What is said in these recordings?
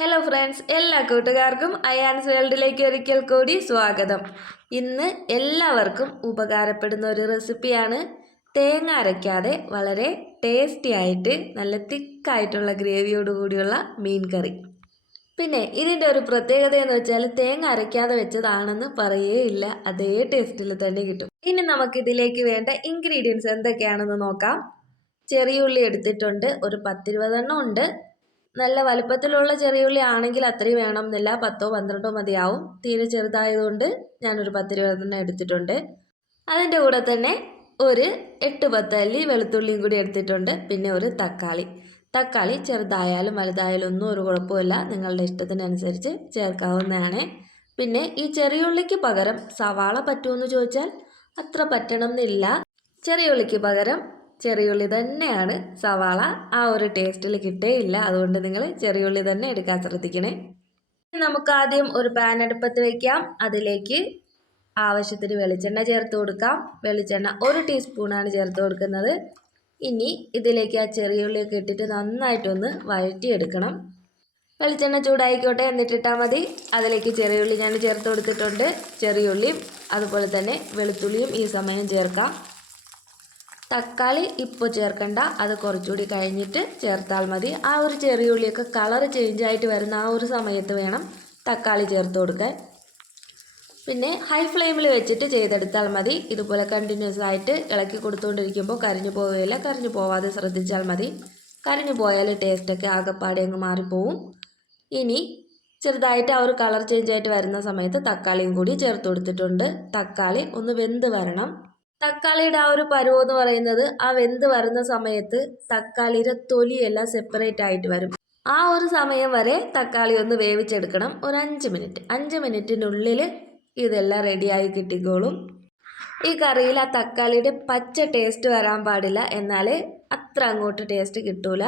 Hello friends എല്ലാ കൂട്ടുകാർക്കും അയാൻസ് വേൾഡിലേക്ക് ഒരിക്കൽ കൂടി സ്വാഗതം. ഇന്ന് എല്ലാവർക്കും ഉപകാരപ്പെടുന്ന ഒരു റെസിപ്പിയാണ് തേങ്ങ അരയ്ക്കാതെ വളരെ ടേസ്റ്റി ആയിട്ട് നല്ല തിക്കായിട്ടുള്ള ഗ്രേവിയോട് കൂടിയുള്ള മീൻ കറി. പിന്നെ ഇതിന്റെ ഒരു പ്രത്യേകത എന്ന് വെച്ചാൽ തേങ്ങ അരയ്ക്കാതെ വെച്ചതാണെന്ന് പറയേയില്ല അതേ ടേസ്റ്റിൽ തന്നെ കിട്ടും. ഇനി നമുക്കിതിലേക്ക് വേണ്ട ഇൻഗ്രീഡിയൻസ് എന്തൊക്കെയാണെന്ന് നോക്കാം. ചെറിയ ഉള്ളി എടുത്തിട്ടുണ്ട് ഒരു പത്തിരുപതെണ്ണം ഉണ്ട്. നല്ല വലുപ്പത്തിലുള്ള ചെറിയുള്ളി ആണെങ്കിൽ അത്രയും വേണം. എന്നില്ല പത്തോ പന്ത്രണ്ടോ മതിയാവും. തീരെ ചെറുതായതുകൊണ്ട് ഞാനൊരു പത്തിരുപതെണ്ണം എടുത്തിട്ടുണ്ട്. അതിന്റെ കൂടെ തന്നെ ഒരു എട്ട് പത്തല്ലി വെളുത്തുള്ളിയും കൂടി എടുത്തിട്ടുണ്ട്. പിന്നെ ഒരു തക്കാളി. തക്കാളി ചെറുതായാലും വലുതായാലും ഒന്നും ഒരു കുഴപ്പമില്ല നിങ്ങളുടെ ഇഷ്ടത്തിനനുസരിച്ച് ചേർക്കാവുന്നതാണ്. പിന്നെ ഈ ചെറിയുള്ളിക്ക് പകരം സവാള പറ്റുമെന്ന് ചോദിച്ചാൽ അത്ര പറ്റണം എന്നില്ല ചെറിയുള്ളിക്ക് പകരം ചെറിയുള്ളി തന്നെയാണ് സവാള. ആ ഒരു ടേസ്റ്റിൽ കിട്ടേയില്ല. അതുകൊണ്ട് നിങ്ങൾ ചെറിയുള്ളി തന്നെ എടുക്കാൻ ശ്രദ്ധിക്കണേ. നമുക്ക് ആദ്യം ഒരു പാൻ അടുപ്പത്ത് വയ്ക്കാം അതിലേക്ക് ആവശ്യത്തിന് വെളിച്ചെണ്ണ ചേർത്ത് കൊടുക്കാം. വെളിച്ചെണ്ണ ഒരു ടീസ്പൂണാണ് ചേർത്ത് കൊടുക്കുന്നത്. ഇനി ഇതിലേക്ക് ആ ചെറിയുള്ളിയൊക്കെ ഇട്ടിട്ട് നന്നായിട്ടൊന്ന് വഴറ്റിയെടുക്കണം. വെളിച്ചെണ്ണ ചൂടായിക്കോട്ടെ എന്നിട്ടിട്ടാൽ മതി. അതിലേക്ക് ചെറിയുള്ളി ഞാൻ ചേർത്ത് കൊടുത്തിട്ടുണ്ട്. ചെറിയുള്ളിയും അതുപോലെ തന്നെ വെളുത്തുള്ളിയും ഈ സമയം ചേർക്കാം. തക്കാളി ഇപ്പോൾ ചേർക്കണ്ട. അത് കുറച്ചുകൂടി കഴിഞ്ഞിട്ട് ചേർത്താൽ മതി. ആ ഒരു ചെറിയ ഉള്ളിയൊക്കെ കളർ ചേഞ്ച് ആയിട്ട് വരുന്ന ആ ഒരു സമയത്ത് വേണം തക്കാളി ചേർത്ത് കൊടുക്കാൻ. പിന്നെ ഹൈ ഫ്ലെയിമിൽ വെച്ചിട്ട് ചെയ്തെടുത്താൽ മതി. ഇതുപോലെ കണ്ടിന്യൂസ് ആയിട്ട് ഇളക്കി കൊടുത്തുകൊണ്ടിരിക്കുമ്പോൾ കരിഞ്ഞു പോവുകയില്ല. കരിഞ്ഞു പോവാതെ ശ്രദ്ധിച്ചാൽ മതി. കരിഞ്ഞു പോയാൽ ടേസ്റ്റൊക്കെ ആകെപ്പാടെ അങ്ങ് മാറിപ്പോവും. ഇനി ചെറുതായിട്ട് ആ ഒരു കളർ ചേഞ്ച് ആയിട്ട് വരുന്ന സമയത്ത് തക്കാളിയും കൂടി ചേർത്ത് കൊടുത്തിട്ടുണ്ട്. തക്കാളി ഒന്ന് വെന്ത് വരണം. തക്കാളിയുടെ ആ ഒരു പരുവം എന്ന് പറയുന്നത് ആ വെന്ത് വരുന്ന സമയത്ത് തക്കാളിയുടെ തൊലിയെല്ലാം സെപ്പറേറ്റ് ആയിട്ട് വരും. ആ ഒരു സമയം വരെ തക്കാളി ഒന്ന് വേവിച്ചെടുക്കണം. ഒരു അഞ്ച് മിനിറ്റ് അഞ്ച് മിനിറ്റിനുള്ളിൽ ഇതെല്ലാം റെഡിയായി കിട്ടിക്കോളും. ഈ കറിയിൽ ആ തക്കാളിയുടെ പച്ച ടേസ്റ്റ് വരാൻ പാടില്ല. എന്നാൽ അത്ര അങ്ങോട്ട് ടേസ്റ്റ് കിട്ടൂല.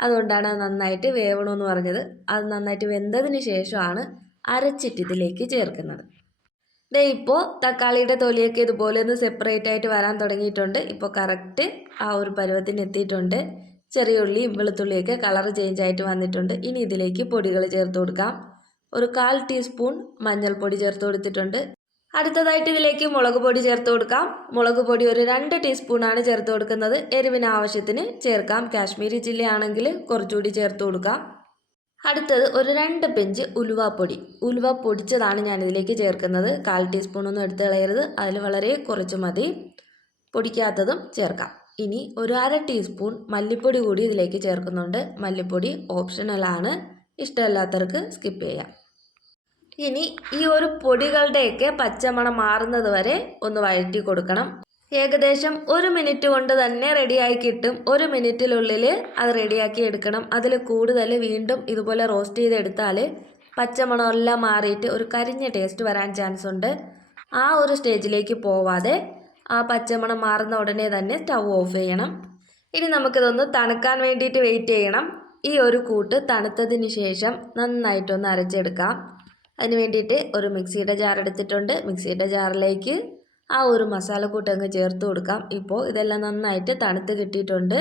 അതുകൊണ്ടാണ് അത് നന്നായിട്ട് വേവണമെന്ന് പറഞ്ഞത്. അത് നന്നായിട്ട് വെന്തതിന് ശേഷമാണ് അരച്ചിട്ട് ഇതിലേക്ക് ചേർക്കുന്നത്. ദേ ഇപ്പോൾ തക്കാളിയുടെ തൊലിയൊക്കെ ഇതുപോലെ ഒന്ന് സെപ്പറേറ്റ് ആയിട്ട് വരാൻ തുടങ്ങിയിട്ടുണ്ട്. ഇപ്പോൾ കറക്റ്റ് ആ ഒരു പരുവത്തിന് എത്തിയിട്ടുണ്ട്. ചെറിയ ഉള്ളിയും വെളുത്തുള്ളിയൊക്കെ കളർ ചേഞ്ച് ആയിട്ട് വന്നിട്ടുണ്ട്. ഇനി ഇതിലേക്ക് പൊടികൾ ചേർത്ത് കൊടുക്കാം. ഒരു കാൽ ടീസ്പൂൺ മഞ്ഞൾപ്പൊടി ചേർത്ത് കൊടുത്തിട്ടുണ്ട്. അടുത്തതായിട്ട് ഇതിലേക്ക് മുളക് പൊടി ചേർത്ത് കൊടുക്കാം. മുളക് പൊടി ഒരു രണ്ട് ടീസ്പൂണാണ് ചേർത്ത് കൊടുക്കുന്നത്. എരിവിന് ആവശ്യത്തിന് ചേർക്കാം. കാശ്മീരി ചില്ലി ആണെങ്കിൽ കുറച്ചുകൂടി ചേർത്ത് കൊടുക്കാം. അടുത്തത് ഒരു രണ്ട് പിഞ്ച് ഉലുവാപ്പൊടി ഉലുവ പൊടിച്ചതാണ് ഞാനിതിലേക്ക് ചേർക്കുന്നത്. കാൽ ടീസ്പൂണൊന്നും എടുത്ത് കളയരുത്. അതിൽ വളരെ കുറച്ച് മതി. പൊടിക്കാത്തതും ചേർക്കാം. ഇനി ഒരു അര ടീസ്പൂൺ മല്ലിപ്പൊടി കൂടി ഇതിലേക്ക് ചേർക്കുന്നുണ്ട്. മല്ലിപ്പൊടി ഓപ്ഷണലാണ് ഇഷ്ടമല്ലാത്തവർക്ക് സ്കിപ്പ് ചെയ്യാം. ഇനി ഈ ഒരു പൊടികളുടെയൊക്കെ പച്ചമണം മാറുന്നത് വരെ ഒന്ന് വഴറ്റി കൊടുക്കണം. ഏകദേശം ഒരു മിനിറ്റ് കൊണ്ട് തന്നെ റെഡിയായി കിട്ടും. ഒരു മിനിറ്റിനുള്ളിൽ അത് റെഡിയാക്കി എടുക്കണം. അതിൽ കൂടുതൽ വീണ്ടും ഇതുപോലെ റോസ്റ്റ് ചെയ്തെടുത്താൽ പച്ചമണമെല്ലാം മാറിയിട്ട് ഒരു കരിഞ്ഞ ടേസ്റ്റ് വരാൻ ചാൻസ് ഉണ്ട്. ആ ഒരു സ്റ്റേജിലേക്ക് പോവാതെ ആ പച്ചമണം മാറുന്ന ഉടനെ തന്നെ സ്റ്റൗ ഓഫ് ചെയ്യണം. ഇനി നമുക്കിതൊന്ന് തണുക്കാൻ വേണ്ടിയിട്ട് വെയിറ്റ് ചെയ്യണം. ഈ ഒരു കൂട്ട് തണുത്തതിന് ശേഷം നന്നായിട്ടൊന്ന് അരച്ചെടുക്കാം. അതിന് വേണ്ടിയിട്ട് ഒരു മിക്സിയുടെ ജാർ എടുത്തിട്ടുണ്ട്. മിക്സിയുടെ ജാറിലേക്ക് ആ ഒരു മസാലക്കൂട്ട് അങ്ങ് ചേർത്ത് കൊടുക്കാം. ഇപ്പോൾ ഇതെല്ലാം നന്നായിട്ട് തണുത്ത് കിട്ടിയിട്ടുണ്ട്.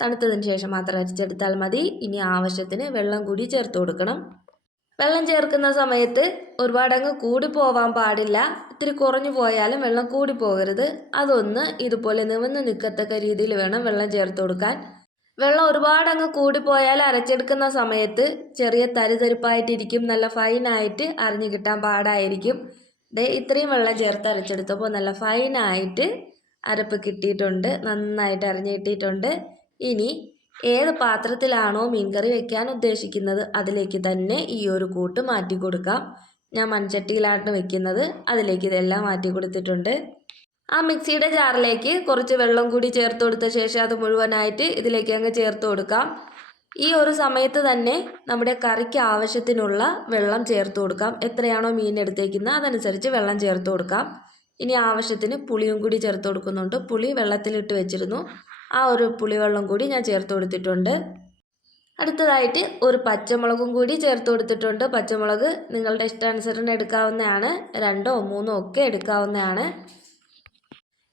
തണുത്തതിന് ശേഷം മാത്രം അരച്ചെടുത്താൽ മതി. ഇനി ആവശ്യത്തിന് വെള്ളം കൂടി ചേർത്ത് കൊടുക്കണം. വെള്ളം ചേർക്കുന്ന സമയത്ത് ഒരുപാടങ്ങ് കൂടി പോവാൻ പാടില്ല. ഇത്തിരി കുറഞ്ഞു പോയാലും വെള്ളം കൂടി പോകരുത്. അതൊന്ന് ഇതുപോലെ നിവന്ന് നിൽക്കത്തക്ക രീതിയിൽ വേണം വെള്ളം ചേർത്ത് കൊടുക്കാൻ. വെള്ളം ഒരുപാടങ്ങ് കൂടിപ്പോയാൽ അരച്ചെടുക്കുന്ന സമയത്ത് ചെറിയ തരിതരിപ്പായിട്ടിരിക്കും. നല്ല ഫൈനായിട്ട് അരിഞ്ഞു കിട്ടാൻ പാടായിരിക്കും. ദേ ഇത്രയും വെള്ളം ചേർത്ത് അരച്ചെടുത്തപ്പോൾ നല്ല ഫൈനായിട്ട് അരപ്പ് കിട്ടിയിട്ടുണ്ട്. നന്നായിട്ട് അരഞ്ഞ് കിട്ടിയിട്ടുണ്ട്. ഇനി ഏത് പാത്രത്തിലാണോ മീൻകറി വെക്കാൻ ഉദ്ദേശിക്കുന്നത് അതിലേക്ക് തന്നെ ഈ ഒരു കൂട്ട് മാറ്റി കൊടുക്കാം. ഞാൻ മൺചട്ടിയിലാണ് വെക്കുന്നത്. അതിലേക്ക് ഇതെല്ലാം മാറ്റി കൊടുത്തിട്ടുണ്ട്. ആ മിക്സിയുടെ ജാറിലേക്ക് കുറച്ച് വെള്ളം കൂടി ചേർത്ത് കൊടുത്ത ശേഷം അത് മുഴുവനായിട്ട് ഇതിലേക്ക് അങ്ങ് ചേർത്ത് കൊടുക്കാം. ഈ ഒരു സമയത്ത് തന്നെ നമ്മുടെ കറിക്ക് ആവശ്യത്തിനുള്ള വെള്ളം ചേർത്ത് കൊടുക്കാം. എത്രയാണോ മീൻ എടുത്തേക്കുന്നത് അതനുസരിച്ച് വെള്ളം ചേർത്ത് കൊടുക്കാം. ഇനി ആവശ്യത്തിന് പുളിയും കൂടി ചേർത്ത് കൊടുക്കുന്നുണ്ട്. പുളി വെള്ളത്തിലിട്ട് വെച്ചിരുന്നു. ആ ഒരു പുളിവെള്ളം കൂടി ഞാൻ ചേർത്ത് കൊടുത്തിട്ടുണ്ട്. അടുത്തതായിട്ട് ഒരു പച്ചമുളകും കൂടി ചേർത്ത് കൊടുത്തിട്ടുണ്ട്. പച്ചമുളക് നിങ്ങളുടെ ഇഷ്ടാനുസരണം എടുക്കാവുന്നതാണ്. രണ്ടോ മൂന്നോ ഒക്കെ എടുക്കാവുന്നതാണ്.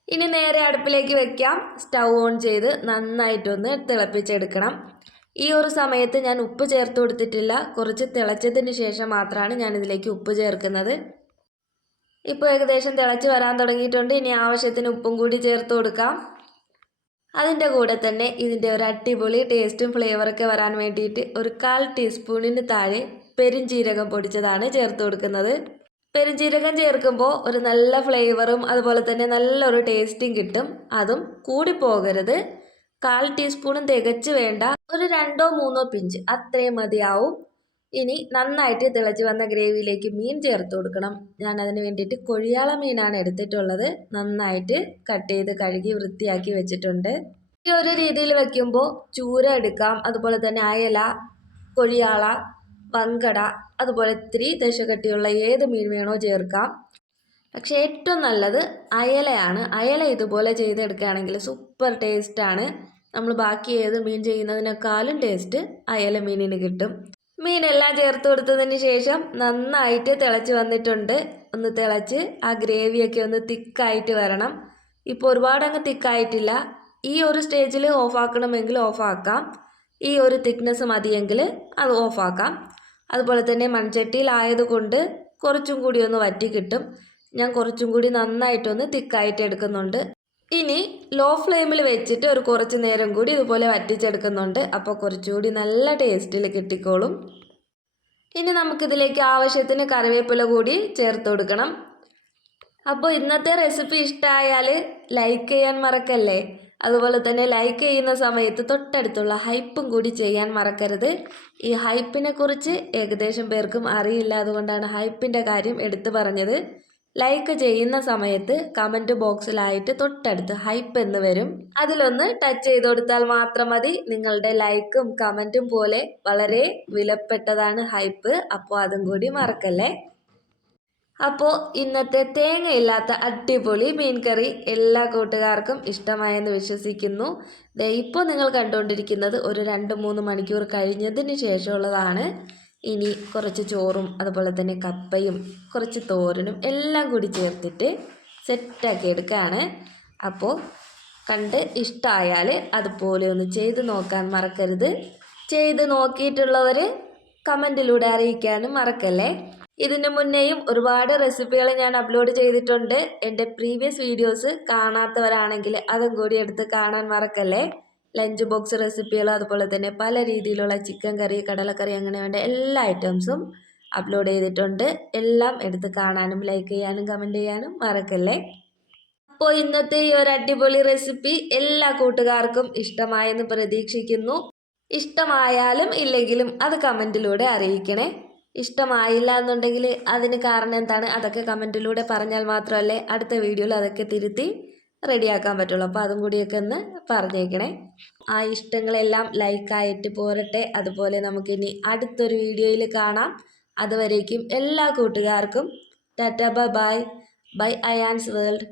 ഇനി നേരെ അടുപ്പിലേക്ക് വെക്കാം. സ്റ്റൗ ഓൺ ചെയ്ത് നന്നായിട്ടൊന്ന് തിളപ്പിച്ചെടുക്കണം. ഈ ഒരു സമയത്ത് ഞാൻ ഉപ്പ് ചേർത്ത് കൊടുത്തിട്ടില്ല. കുറച്ച് തിളച്ചതിന് ശേഷം മാത്രമാണ് ഞാൻ ഇതിലേക്ക് ഉപ്പ് ചേർക്കുന്നത്. ഇപ്പോൾ ഏകദേശം തിളച്ച് വരാൻ തുടങ്ങിയിട്ടുണ്ട്. ഇനി ആവശ്യത്തിന് ഉപ്പും കൂടി ചേർത്ത് കൊടുക്കാം. അതിന്റെ കൂടെ തന്നെ ഇതിന്റെ ഒരു അടിപൊളി ടേസ്റ്റും ഫ്ലേവറൊക്കെ വരാൻ വേണ്ടിയിട്ട് ഒരു കാൽ ടീസ്പൂണിന് താഴെ പെരുംജീരകം പൊടിച്ചതാണ് ചേർത്ത് കൊടുക്കുന്നത്. പെരുംജീരകം ചേർക്കുമ്പോൾ ഒരു നല്ല ഫ്ലേവറും അതുപോലെ തന്നെ നല്ലൊരു ടേസ്റ്റും കിട്ടും. അതും കൂടി പോകരുത്. കാൽ ടീസ്പൂണും തികച്ച് വേണ്ട. ഒരു രണ്ടോ മൂന്നോ പിഞ്ച്. അത്രയും മതിയാവും. ഇനി നന്നായിട്ട് തിളച്ച് വന്ന ഗ്രേവിയിലേക്ക് മീൻ ചേർത്ത് കൊടുക്കണം. ഞാൻ അതിന് വേണ്ടിയിട്ട് കൊഴിയാള മീനാണ് എടുത്തിട്ടുള്ളത്. നന്നായിട്ട് കട്ട് ചെയ്ത് കഴുകി വൃത്തിയാക്കി വെച്ചിട്ടുണ്ട്. ഈ ഒരു രീതിയിൽ വെക്കുമ്പോൾ ചൂര എടുക്കാം. അതുപോലെ തന്നെ അയല കൊഴിയാള വങ്കട അതുപോലെ ഇത്തിരി ദശകട്ടിയുള്ള ഏത് മീൻ വേണോ ചേർക്കാം. പക്ഷേ ഏറ്റവും നല്ലത് അയലയാണ്. അയല ഇതുപോലെ ചെയ്തെടുക്കുകയാണെങ്കിൽ സൂപ്പർ ടേസ്റ്റാണ് നമ്മൾ ബാക്കി ഏത് മീൻ ചെയ്യുന്നതിനേക്കാളും ടേസ്റ്റ് അയല മീനിന് കിട്ടും. മീനെല്ലാം ചേർത്ത് കൊടുത്തതിന് ശേഷം നന്നായിട്ട് തിളച്ച് വന്നിട്ടുണ്ട്. ഒന്ന് തിളച്ച് ആ ഗ്രേവിയൊക്കെ ഒന്ന് തിക്കായിട്ട് വരണം. ഇപ്പോൾ ഒരുപാട് അങ്ങ് തിക്കായിട്ടില്ല. ഈ ഒരു സ്റ്റേജിൽ ഓഫാക്കണമെങ്കിൽ ഓഫാക്കാം ഈ ഒരു തിക്നെസ് മതിയെങ്കിൽ അത് ഓഫാക്കാം അതുപോലെ തന്നെ മൺചട്ടിയിലായതുകൊണ്ട് കുറച്ചും കൂടി ഒന്ന് വറ്റി കിട്ടും. ഞാൻ കുറച്ചും കൂടി നന്നായിട്ടൊന്ന് തിക്കായിട്ട് എടുക്കുന്നുണ്ട്. ഇനി ലോ ഫ്ലെയിമിൽ വെച്ചിട്ട് ഒരു കുറച്ച് നേരം കൂടി ഇതുപോലെ വറ്റിച്ചെടുക്കുന്നുണ്ട്. അപ്പോൾ കുറച്ചുകൂടി നല്ല ടേസ്റ്റിൽ കിട്ടിക്കോളും. ഇനി നമുക്കിതിലേക്ക് ആവശ്യത്തിന് കറിവേപ്പില കൂടി ചേർത്ത് കൊടുക്കണം. അപ്പോൾ ഇന്നത്തെ റെസിപ്പി ഇഷ്ടമായാൽ ലൈക്ക് ചെയ്യാൻ മറക്കല്ലേ? അതുപോലെ തന്നെ ലൈക്ക് ചെയ്യുന്ന സമയത്ത് തൊട്ടടുത്തുള്ള ഹൈപ്പും കൂടി ചെയ്യാൻ മറക്കരുത്. ഈ ഹൈപ്പിനെക്കുറിച്ച് ഏകദേശം പേർക്കും അറിയില്ല. അതുകൊണ്ടാണ് ഹൈപ്പിന്റെ കാര്യം എടുത്തു പറഞ്ഞത്. ലൈക്ക് ചെയ്യുന്ന സമയത്ത് കമന്റ് ബോക്സിലായിട്ട് തൊട്ടടുത്ത് ഹൈപ്പ് എന്ന് വരും. അതിലൊന്ന് ടച്ച് ചെയ്ത് കൊടുത്താൽ മാത്രം മതി. നിങ്ങളുടെ ലൈക്കും കമന്റും പോലെ വളരെ വിലപ്പെട്ടതാണ് ഹൈപ്പ് അപ്പോൾ അതും കൂടി മറക്കല്ലേ? അപ്പോൾ ഇന്നത്തെ തേങ്ങയില്ലാത്ത അടിപൊളി മീൻ കറി എല്ലാ കൂട്ടുകാർക്കും ഇഷ്ടമായെന്ന് വിശ്വസിക്കുന്നു. ഇപ്പോൾ നിങ്ങൾ കണ്ടുകൊണ്ടിരിക്കുന്നത് ഒരു രണ്ട് മൂന്ന് മണിക്കൂർ കഴിഞ്ഞതിന് ശേഷമുള്ളതാണ്. ഇനി കുറച്ച് ചോറും അതുപോലെ തന്നെ കപ്പയും കുറച്ച് തോരനും എല്ലാം കൂടി ചേർത്തിട്ട് സെറ്റാക്കി എടുക്കുകയാണ്. അപ്പോൾ കണ്ട് ഇഷ്ടമായാൽ അതുപോലെ ഒന്ന് ചെയ്ത് നോക്കാൻ മറക്കരുത്. ചെയ്ത് നോക്കിയിട്ടുള്ളവർ കമന്റിലൂടെ അറിയിക്കാനും മറക്കല്ലേ? ഇതിന് മുന്നേയും ഒരുപാട് റെസിപ്പികൾ ഞാൻ അപ്ലോഡ് ചെയ്തിട്ടുണ്ട്. എന്റെ പ്രീവിയസ് വീഡിയോസ് കാണാത്തവരാണെങ്കിൽ അതും കൂടി എടുത്ത് കാണാൻ മറക്കല്ലേ? ലഞ്ച് ബോക്സ് റെസിപ്പികൾ അതുപോലെ തന്നെ പല രീതിയിലുള്ള ചിക്കൻ കറി കടലക്കറി അങ്ങനെ വേണ്ട എല്ലാ ഐറ്റംസും അപ്ലോഡ് ചെയ്തിട്ടുണ്ട്. എല്ലാം എടുത്ത് കാണാനും ലൈക്ക് ചെയ്യാനും കമന്റ് ചെയ്യാനും മറക്കല്ലേ? അപ്പോൾ ഇന്നത്തെ ഈ ഒരു അടിപൊളി റെസിപ്പി എല്ലാ കൂട്ടുകാർക്കും ഇഷ്ടമായെന്ന് പ്രതീക്ഷിക്കുന്നു. ഇഷ്ടമായാലും ഇല്ലെങ്കിലും അത് കമന്റിലൂടെ അറിയിക്കണേ. ഇഷ്ടമായില്ല എന്നുണ്ടെങ്കിൽ അതിന് കാരണം എന്താണ്? അതൊക്കെ കമന്റിലൂടെ പറഞ്ഞാൽ മാത്രമല്ലേ അടുത്ത വീഡിയോയിൽ അതൊക്കെ തിരുത്തി റെഡിയാക്കാൻ പറ്റുള്ളൂ. അപ്പോൾ അതും കൂടിയൊക്കെ ഒന്ന് പറഞ്ഞേക്കണേ. ആ ഇഷ്ടങ്ങളെല്ലാം ലൈക്കായിട്ട് പോരട്ടെ. അതുപോലെ നമുക്കിനി അടുത്തൊരു വീഡിയോയിൽ കാണാം. അതുവരേക്കും എല്ലാ കൂട്ടുകാർക്കും tata bye bye. Bye Ayaan's world.